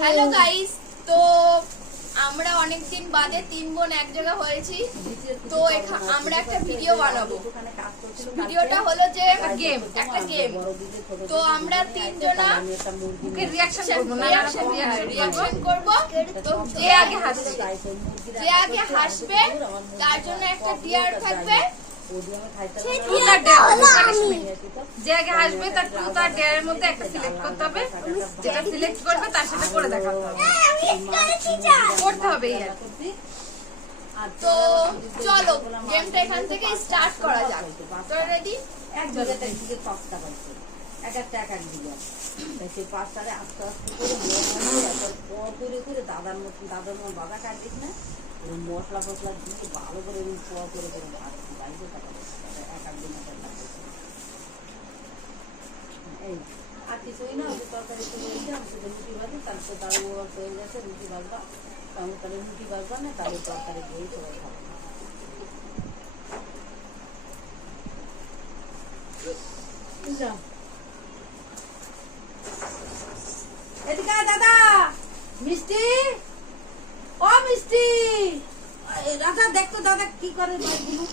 Hello guys, তো আমরা অনেকদিন বাদে তিন বোন এক জায়গা হয়েছি। তো আমরা একটা ভিডিও বানাবো। ভিডিওটা হলো যে একটা গেম। তো আমরা তিনজনা রিঅ্যাকশন করব। তো যে আগে হাসবে তার জন্য একটা ডিয়ার থাকবে। যে আগে আসবে তার ট্রুথ আর ডেয়ার এর মধ্যে একটা সিলেক্ট করতে হবে। যেটা সিলেক্ট করবে তার সাথে করে দেখাতে হবে, করতে হবে। তো চলো গেমটা এখান থেকে স্টার্ট করা যাক। তোরা রেডি? এক জায়গাটার দিকে পাঁচটা পাইছে, এক একটা এক এক দিকে সেই পাঁচটারে আস্তে আস্তে করে করে করে দাদার মতন বাবা কাটিস না ওই মশলা ফসলা দিয়ে ভালো করে পোয়া করে করে ভাজছি বাইরে টাকা এক এক দিন এই আর কিছুই না। তরকারি তো হয়েছে আমি শুধু রুটি ভাজি, তারপর তারা ওরা হয়ে গেছে রুটি ভাজবা, তাহলে তাহলে রুটি ভাজবা না তাহলে তরকারি দিয়েই সবাই খাবো। এদিকে দাদা মিষ্টি, ও মিষ্টি দাদা দেখতো দাদা কি করে ভাইগুলো।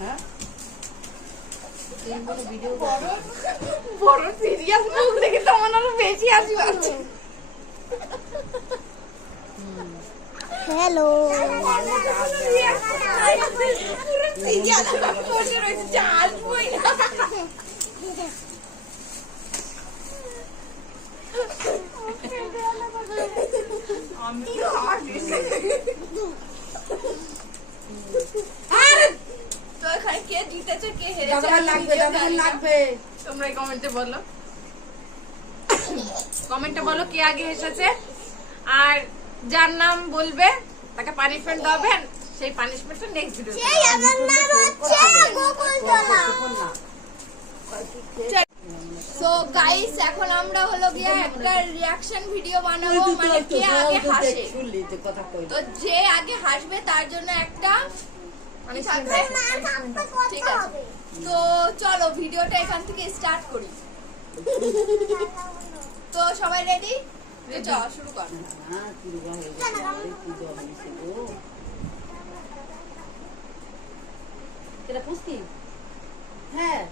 হ্যাঁ ভিডিও বড় সিরিয়াস মুখ দেখে তো আমার আরো বেশি হাসি পাচ্ছে। হ্যালো তো এখানে কে জিতেছে কে হেরেছে লাগবে তোমরা কমেন্টে বলো, কমেন্টে বলো কে আগে এসেছে। আর যার নাম বলবে তাকে পানিশমেন্ট দেবে। সেই পানিশমেন্টটা নেক্সট ভিডিওতে। সো গাইস, এখন আমরা হলো গিয়ে একটা রিঅ্যাকশন ভিডিও বানাবো, মানে কে আগে হাসে। তো যে আগে হাসবে তার জন্য একটা ঠিক আছে। তো চলো ভিডিওটা এখান থেকে স্টার্ট করি। তো সবাই রেডি? চল শুরু কর। এটা পুষ্টি। হ্যাঁ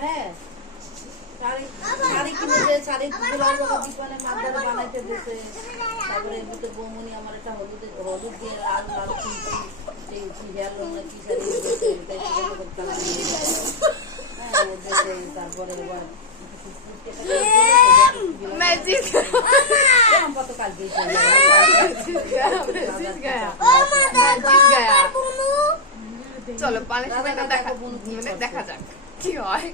হ্যাঁ শাড়ি কিনেছে, শাড়ি দীপানে মাদারে বানাইতে দিয়েছে। তারপরে এমনিতে বৌমনি আমার একটা হলুদ দিয়ে লাল লাল হেয়ার লোন কি শাড়ি তারপরে এবার চলো পানিশমেন্টটা দেখা যাক কি হয়।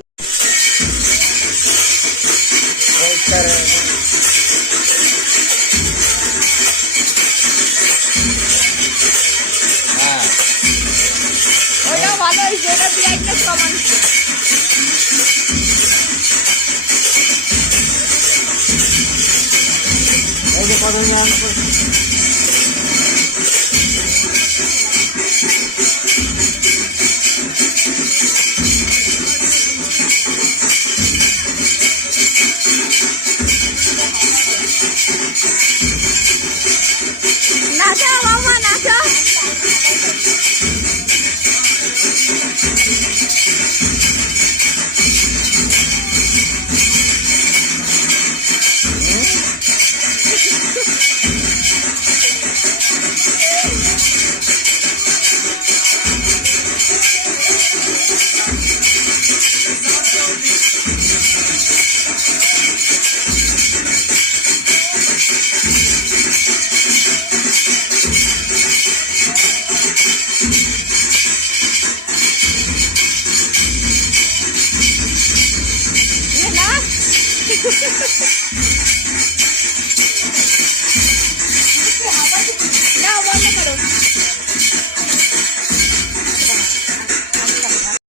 ওটা ভালো হয়েছে, ওটা দিয়ে একটা সমান। এই যে কত নাচা বাবা নাচা।